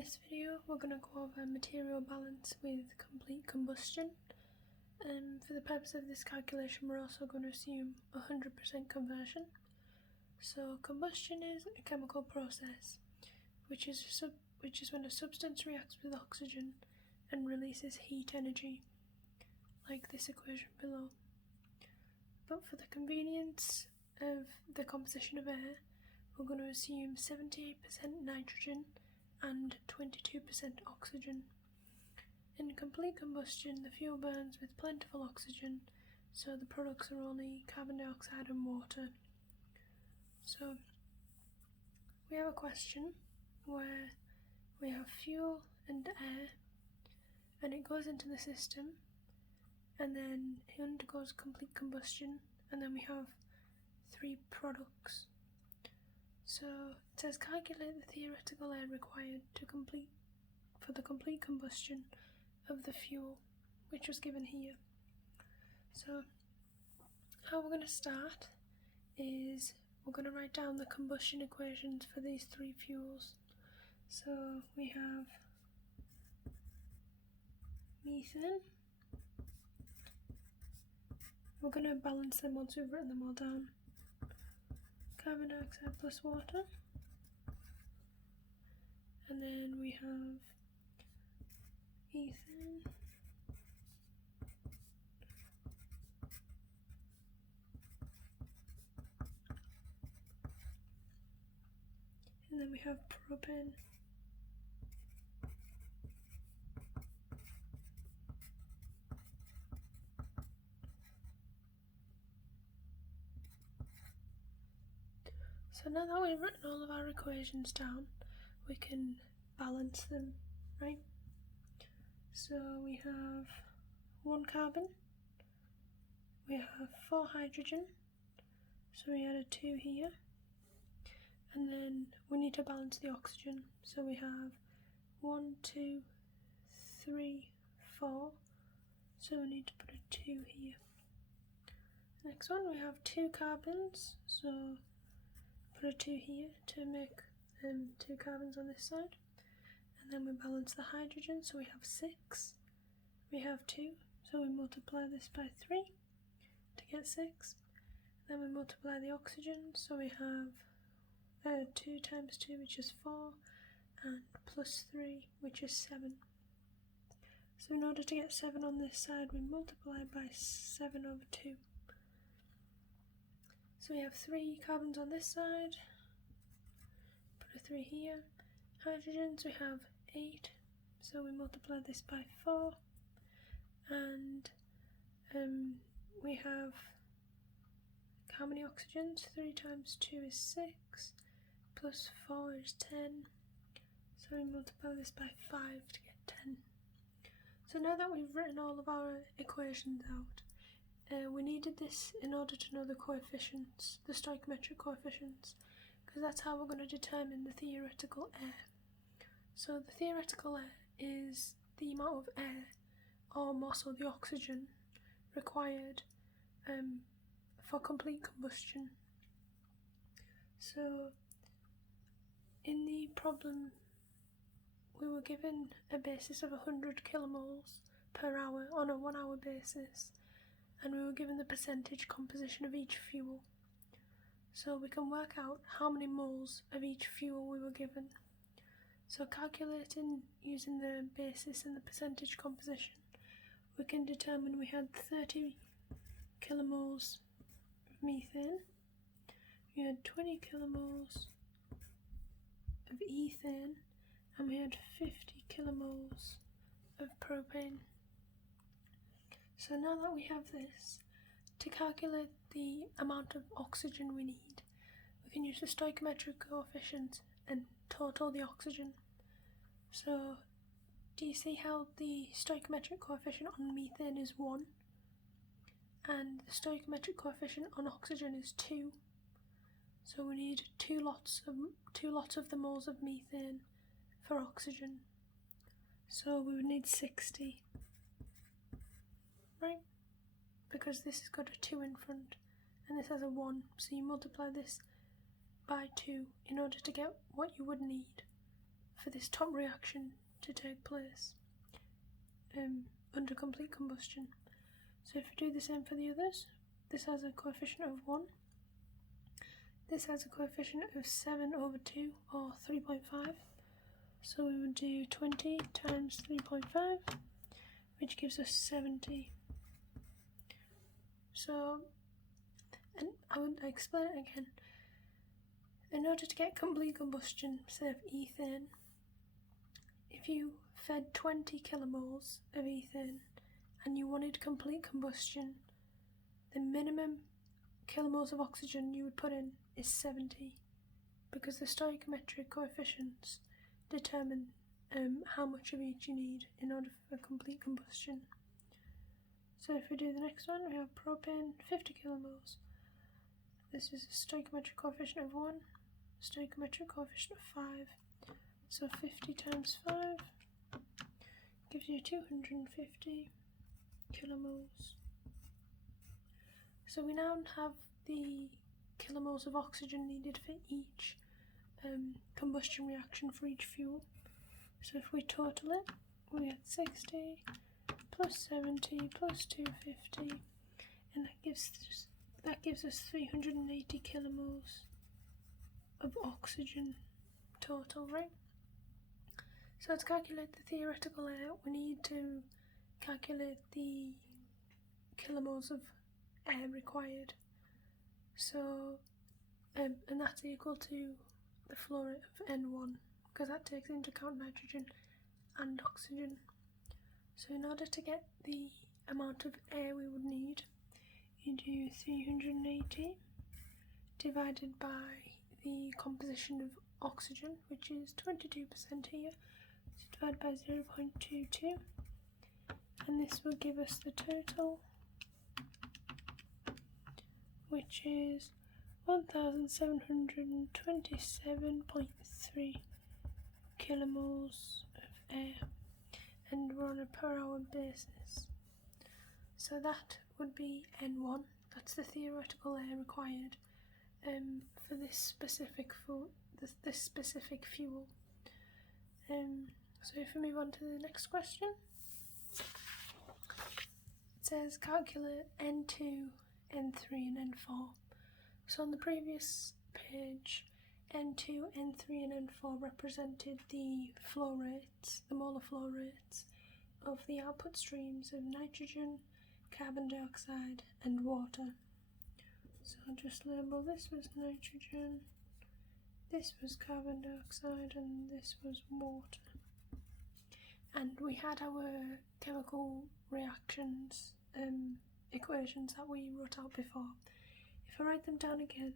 In this video we're going to go over material balance with complete combustion. For the purpose of this calculation we're also going to assume 100% conversion. So combustion is a chemical process which is when a substance reacts with oxygen and releases heat energy, like this equation below. But for the convenience of the composition of air, we're going to assume 78% nitrogen and 22% oxygen. In complete combustion, the fuel burns with plentiful oxygen, so the products are only carbon dioxide and water. So we have a question where we have fuel and air, and it goes into the system, and then it undergoes complete combustion, and then we have three products. So it says calculate the theoretical air required for the complete combustion of the fuel, which was given here. So how we're going to start is we're going to write down the combustion equations for these three fuels. So we have methane. We're going to balance them once we've written them all down. Carbon dioxide plus water. And then we have ethane. And then we have propane. So now that we've written all of our equations down, we can balance them, right? So we have 1 carbon, we have 4 hydrogen, so we add a 2 here, and then we need to balance the oxygen, so we have 1, 2, 3, 4, so we need to put a 2 here. Next one, we have 2 carbons, so put a 2 here to make 2 carbons on this side, and then we balance the hydrogen, so we have 6, we have 2, so we multiply this by 3 to get 6, then we multiply the oxygen, so we have 2 times 2, which is 4, and plus 3, which is 7. So in order to get 7 on this side, we multiply by 7 over 2. So we have 3 carbons on this side, put a 3 here. Hydrogens, we have 8, so we multiply this by 4, and we have how many oxygens? 3 times 2 is 6, plus 4 is 10, so we multiply this by 5 to get 10. So now that we've written all of our equations out, we needed this in order to know the coefficients, the stoichiometric coefficients, because that's how we're going to determine the theoretical air. So the theoretical air is the amount of air, or more so the oxygen, required for complete combustion. So in the problem we were given a basis of 100 kilomoles per hour on a 1 hour basis, and we were given the percentage composition of each fuel. So we can work out how many moles of each fuel we were given. So calculating using the basis and the percentage composition, we can determine we had 30 kilomoles of methane, we had 20 kilomoles of ethane, and we had 50 kilomoles of propane. So now that we have this, to calculate the amount of oxygen we need, we can use the stoichiometric coefficient and total the oxygen. So do you see how the stoichiometric coefficient on methane is 1 and the stoichiometric coefficient on oxygen is 2? So we need two lots of the moles of methane for oxygen. So we would need 60. Right? Because this has got a 2 in front and this has a 1, so you multiply this by 2 in order to get what you would need for this top reaction to take place under complete combustion. So if we do the same for the others, this has a coefficient of 1, this has a coefficient of 7 over 2 or 3.5, so we would do 20 times 3.5, which gives us 70. So, and I would explain it again. In order to get complete combustion, say of ethane, if you fed 20 kilomoles of ethane and you wanted complete combustion, the minimum kilomoles of oxygen you would put in is 70, because the stoichiometric coefficients determine how much of each you need in order for complete combustion. So if we do the next one, we have propane, 50 kilomoles. This is a stoichiometric coefficient of 1, stoichiometric coefficient of 5. So 50 times 5 gives you 250 kilomoles. So we now have the kilomoles of oxygen needed for each combustion reaction for each fuel. So if we total it, we get 60 plus 70 plus 250, and that gives us 380 kilomoles of oxygen total, right? So to calculate the theoretical air, we need to calculate the kilomoles of air required. So, and that's equal to the flow rate of N1, because that takes into account nitrogen and oxygen. So in order to get the amount of air we would need, you do 380 divided by the composition of oxygen, which is 22% here, so divide by 0.22, and this will give us the total, which is 1727.3 kilomoles of air, and we're on a per hour basis. So that would be N1, that's the theoretical air required for this specific fuel. So if we move on to the next question, it says calculate N2, N3 and N4. So on the previous page, N2, N3 and N4 represented the flow rates, the molar flow rates of the output streams of nitrogen, carbon dioxide and water. So I'll just label this was nitrogen, this was carbon dioxide and this was water. And we had our chemical reactions equations that we wrote out before. If I write them down again,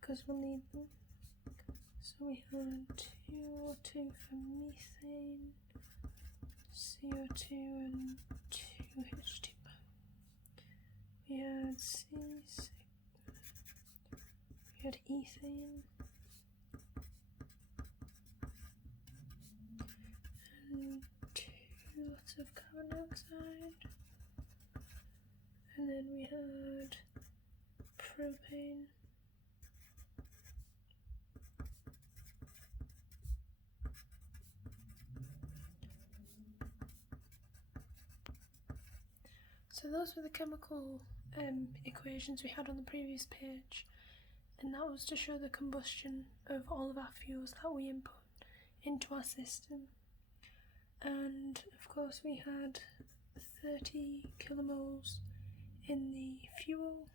because we'll need them. So we had 2O2 for methane, CO2 and 2H2. We had C6, we had ethane, and 2 lots of carbon dioxide, and then we had propane, so those were the chemical equations we had on the previous page, and that was to show the combustion of all of our fuels that we input into our system. And of course we had 30 kilomoles in the fuel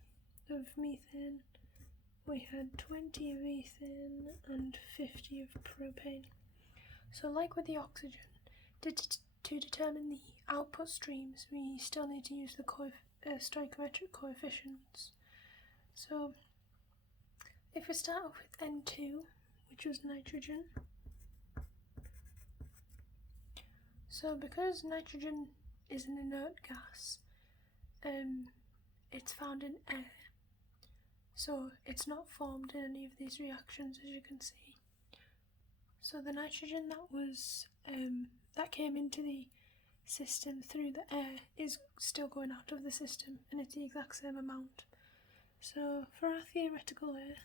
of methane, we had 20 of ethane and 50 of propane. So like with the oxygen, to determine the output streams, we still need to use the stoichiometric coefficients. So if we start off with N2, which was nitrogen, so because nitrogen is an inert gas, it's found in air, so it's not formed in any of these reactions, as you can see. So the nitrogen that came into the system through the air is still going out of the system, and it's the exact same amount. So for our theoretical air,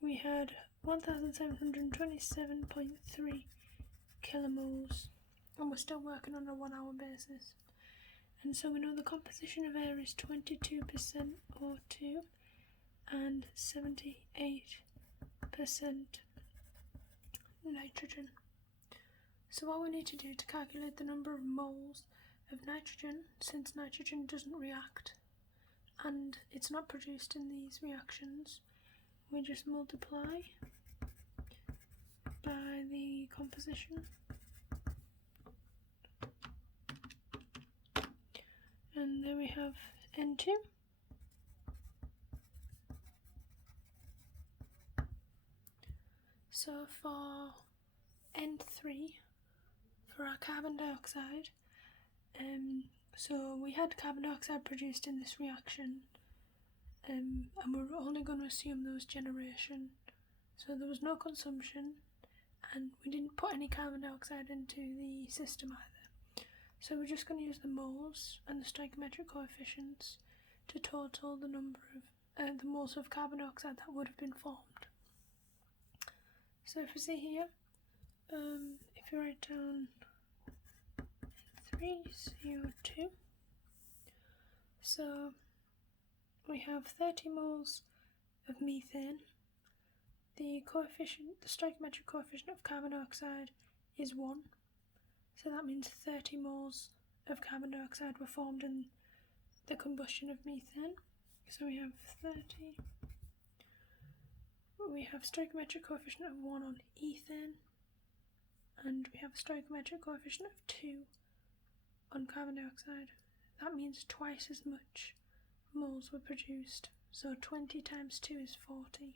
we had 1727.3 kilomoles, and we're still working on a 1 hour basis. And so we know the composition of air is 22% O2 and 78% nitrogen. So what we need to do to calculate the number of moles of nitrogen, since nitrogen doesn't react and it's not produced in these reactions, we just multiply by the composition. And there we have N2. So for N3, for our carbon dioxide, so we had carbon dioxide produced in this reaction, and we're only going to assume there was generation. So there was no consumption, and we didn't put any carbon dioxide into the system either. So we're just going to use the moles and the stoichiometric coefficients to total the number of the moles of carbon dioxide that would have been formed. So if we see here, if you write down 3 CO2, so we have 30 moles of methane. The stoichiometric coefficient of carbon dioxide is 1. So that means 30 moles of carbon dioxide were formed in the combustion of methane. So we have 30. We have stoichiometric coefficient of 1 on ethane, and we have a stoichiometric coefficient of 2 on carbon dioxide. That means twice as much moles were produced. So 20 times 2 is 40.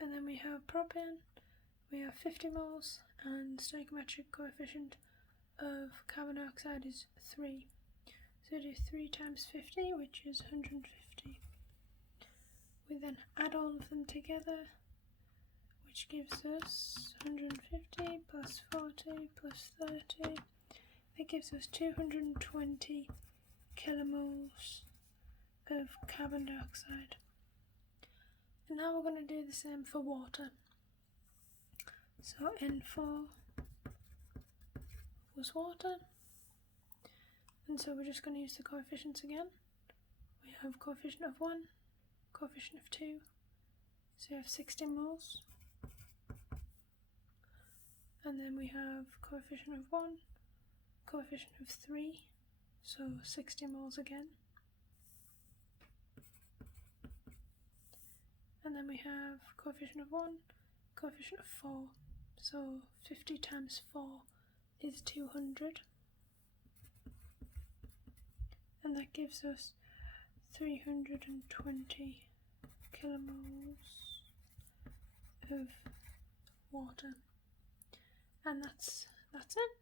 And then we have propane. We have 50 moles, and the stoichiometric coefficient of carbon dioxide is 3. So we do 3 times 50, which is 150. We then add all of them together, which gives us 150 plus 40 plus 30. That gives us 220 kilomoles of carbon dioxide. And now we're going to do the same for water. So N4 was water, and so we're just going to use the coefficients again. We have coefficient of 1, coefficient of 2, so we have 60 moles, and then we have coefficient of 1, coefficient of 3, so 60 moles again, and then we have coefficient of 1, coefficient of 4, so 50 times 4 is 200, and that gives us 320 kilomoles of water. And that's it.